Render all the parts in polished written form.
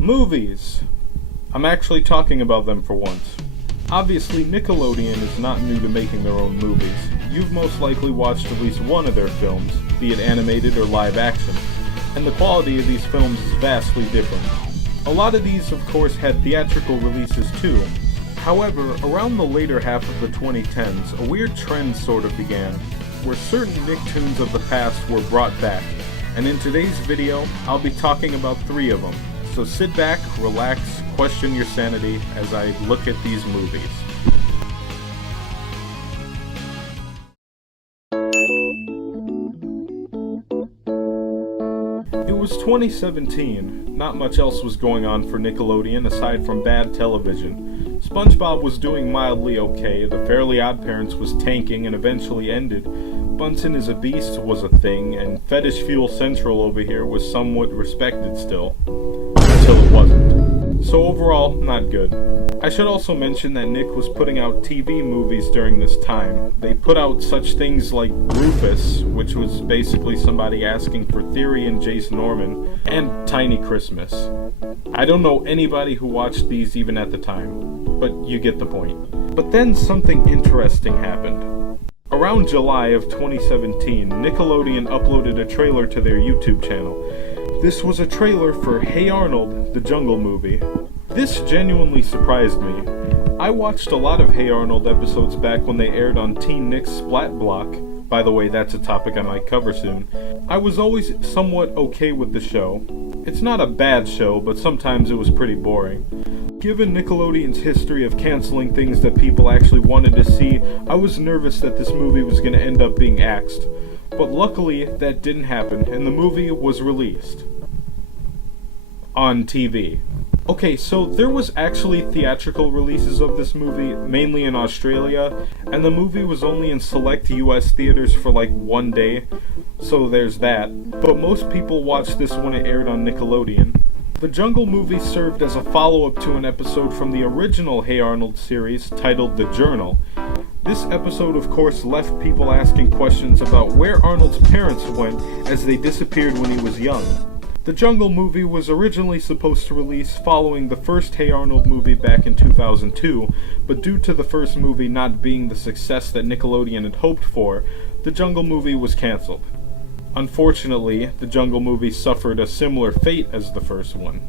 Movies! I'm actually talking about them for once. Obviously, Nickelodeon is not new to making their own movies. You've most likely watched at least one of their films, be it animated or live action, and the quality of these films is vastly different. A lot of these, of course, had theatrical releases too. However, around the later half of the 2010s, a weird trend sort of began, where certain Nicktoons of the past were brought back, and in today's video, I'll be talking about 3 of them. So sit back, relax, question your sanity as I look at these movies. It was 2017. Not much else was going on for Nickelodeon aside from bad television. SpongeBob was doing mildly okay, The Fairly OddParents was tanking and eventually ended, Bunsen is a Beast was a thing, and Fetish Fuel Central over here was somewhat respected still. Until it wasn't. So overall, not good. I should also mention that Nick was putting out TV movies during this time. They put out such things like Rufus, which was basically somebody asking for Theory and Jace Norman, and Tiny Christmas. I don't know anybody who watched these even at the time, but you get the point. But then something interesting happened. Around July of 2017, Nickelodeon uploaded a trailer to their YouTube channel. This was a trailer for Hey Arnold, the Jungle Movie. This genuinely surprised me. I watched a lot of Hey Arnold episodes back when they aired on Teen Nick's Splat Block. By the way, that's a topic I might cover soon. I was always somewhat okay with the show. It's not a bad show, but sometimes it was pretty boring. Given Nickelodeon's history of canceling things that people actually wanted to see, I was nervous that this movie was going to end up being axed. But luckily, that didn't happen, and the movie was released. On TV. Okay, so there was actually theatrical releases of this movie, mainly in Australia, and the movie was only in select US theaters for like one day, so there's that. But most people watched this when it aired on Nickelodeon. The Jungle Movie served as a follow-up to an episode from the original Hey Arnold series titled The Journal. This episode, of course, left people asking questions about where Arnold's parents went as they disappeared when he was young. The Jungle Movie was originally supposed to release following the first Hey Arnold movie back in 2002, but due to the first movie not being the success that Nickelodeon had hoped for, the Jungle Movie was cancelled. Unfortunately, the Jungle Movie suffered a similar fate as the first one.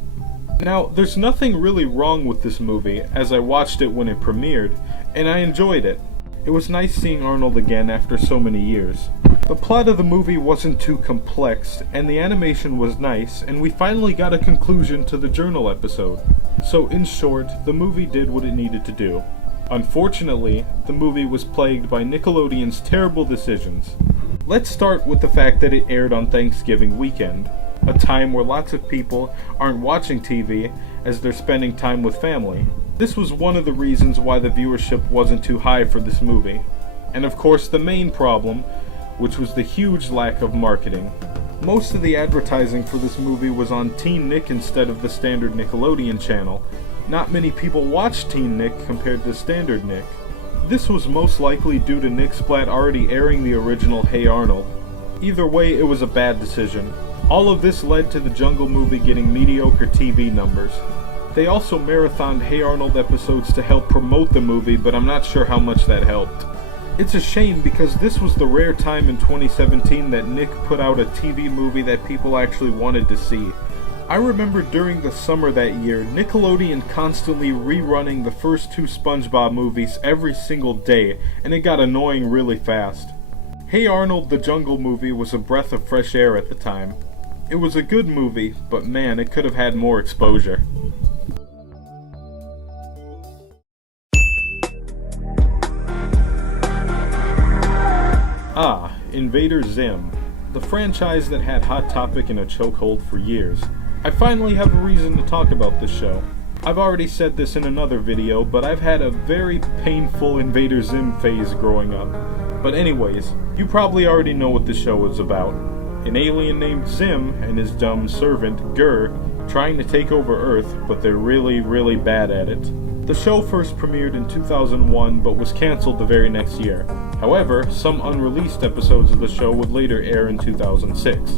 Now, there's nothing really wrong with this movie, as I watched it when it premiered, and I enjoyed it. It was nice seeing Arnold again after so many years. The plot of the movie wasn't too complex, and the animation was nice, and we finally got a conclusion to the journal episode. So in short, the movie did what it needed to do. Unfortunately, the movie was plagued by Nickelodeon's terrible decisions. Let's start with the fact that it aired on Thanksgiving weekend, a time where lots of people aren't watching TV as they're spending time with family. This was one of the reasons why the viewership wasn't too high for this movie. And of course the main problem, which was the huge lack of marketing. Most of the advertising for this movie was on Teen Nick instead of the standard Nickelodeon channel. Not many people watched Teen Nick compared to standard Nick. This was most likely due to Nick Splat already airing the original Hey Arnold. Either way, it was a bad decision. All of this led to the Jungle Movie getting mediocre TV numbers. They also marathoned Hey Arnold episodes to help promote the movie, but I'm not sure how much that helped. It's a shame because this was the rare time in 2017 that Nick put out a TV movie that people actually wanted to see. I remember during the summer that year, Nickelodeon constantly rerunning the first 2 SpongeBob movies every single day, and it got annoying really fast. Hey Arnold, the Jungle Movie was a breath of fresh air at the time. It was a good movie, but man, it could have had more exposure. Invader Zim, the franchise that had Hot Topic in a chokehold for years. I finally have a reason to talk about this show. I've already said this in another video, but I've had a very painful Invader Zim phase growing up. But anyways, you probably already know what the show is about. An alien named Zim and his dumb servant, Gur, trying to take over Earth, but they're really bad at it. The show first premiered in 2001 but was cancelled the very next year. However, some unreleased episodes of the show would later air in 2006.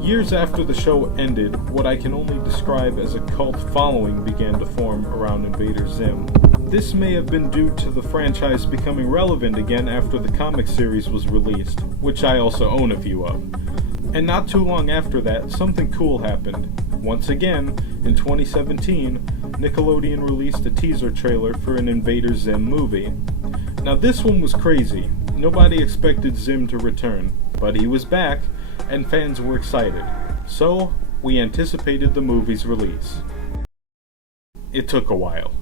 Years after the show ended, what I can only describe as a cult following began to form around Invader Zim. This may have been due to the franchise becoming relevant again after the comic series was released, which I also own a few of. And not too long after that, something cool happened. Once again, in 2017, Nickelodeon released a teaser trailer for an Invader Zim movie. Now this one was crazy. Nobody expected Zim to return, but he was back, and fans were excited. So, we anticipated the movie's release. It took a while.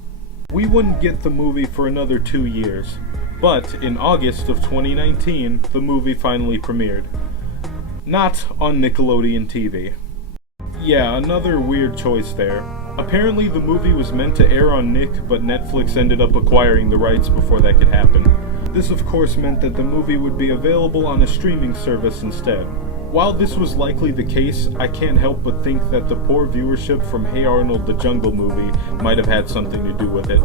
We wouldn't get the movie for another 2 years, but in August of 2019, the movie finally premiered. Not on Nickelodeon TV. Yeah, another weird choice there. Apparently the movie was meant to air on Nick, but Netflix ended up acquiring the rights before that could happen. This of course meant that the movie would be available on a streaming service instead. While this was likely the case, I can't help but think that the poor viewership from Hey Arnold the Jungle movie might have had something to do with it.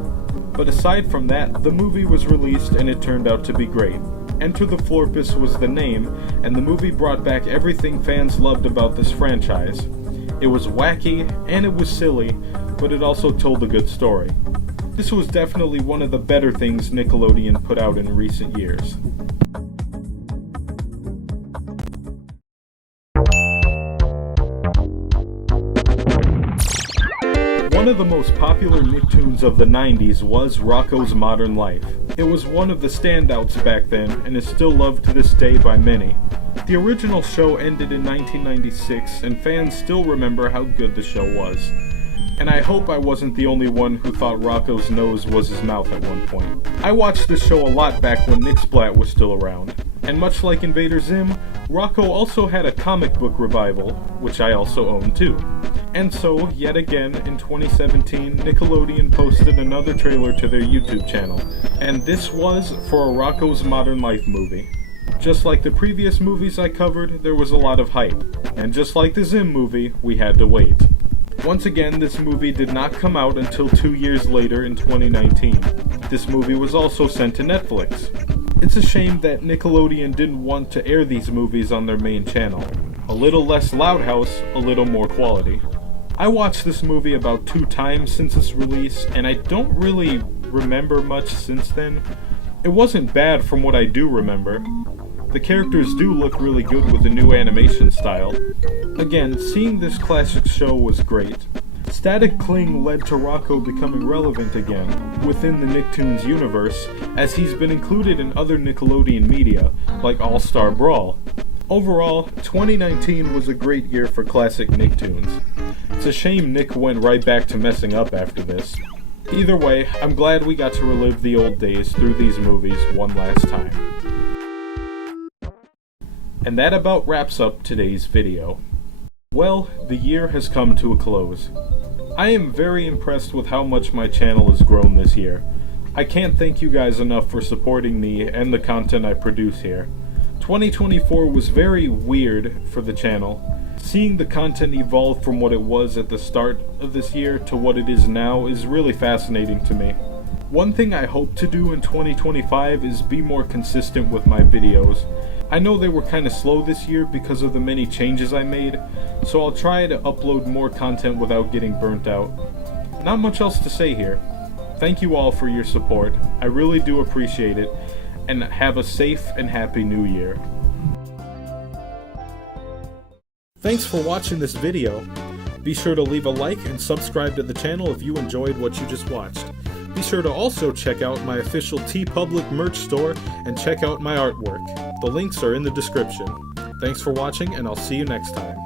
But aside from that, the movie was released and it turned out to be great. Enter the Florpus was the name, and the movie brought back everything fans loved about this franchise. It was wacky, and it was silly, but it also told a good story. This was definitely one of the better things Nickelodeon put out in recent years. One of the most popular Nicktoons of the 90s was Rocko's Modern Life. It was one of the standouts back then, and is still loved to this day by many. The original show ended in 1996, and fans still remember how good the show was. And I hope I wasn't the only one who thought Rocko's nose was his mouth at one point. I watched this show a lot back when Nick Splat was still around. And much like Invader Zim, Rocko also had a comic book revival, which I also own too. And so, yet again, in 2017, Nickelodeon posted another trailer to their YouTube channel, and this was for a Rocko's Modern Life movie. Just like the previous movies I covered, there was a lot of hype, and just like the Zim movie, we had to wait. Once again, this movie did not come out until 2 years later in 2019. This movie was also sent to Netflix. It's a shame that Nickelodeon didn't want to air these movies on their main channel. A little less Loud House, a little more quality. I watched this movie about 2 times since its release, and I don't really remember much since then. It wasn't bad from what I do remember. The characters do look really good with the new animation style. Again, seeing this classic show was great. Static Cling led to Rocko becoming relevant again within the Nicktoons universe, as he's been included in other Nickelodeon media, like All-Star Brawl. Overall, 2019 was a great year for classic Nicktoons. It's a shame Nick went right back to messing up after this. Either way, I'm glad we got to relive the old days through these movies one last time. And that about wraps up today's video. Well, the year has come to a close. I am very impressed with how much my channel has grown this year. I can't thank you guys enough for supporting me and the content I produce here. 2024 was very weird for the channel. Seeing the content evolve from what it was at the start of this year to what it is now is really fascinating to me. One thing I hope to do in 2025 is be more consistent with my videos. I know they were kind of slow this year because of the many changes I made, so I'll try to upload more content without getting burnt out. Not much else to say here. Thank you all for your support. I really do appreciate it, and have a safe and happy new year. Thanks for watching this video. Be sure to leave a like and subscribe to the channel if you enjoyed what you just watched. Be sure to also check out my official TeePublic merch store and check out my artwork. The links are in the description. Thanks for watching, and I'll see you next time.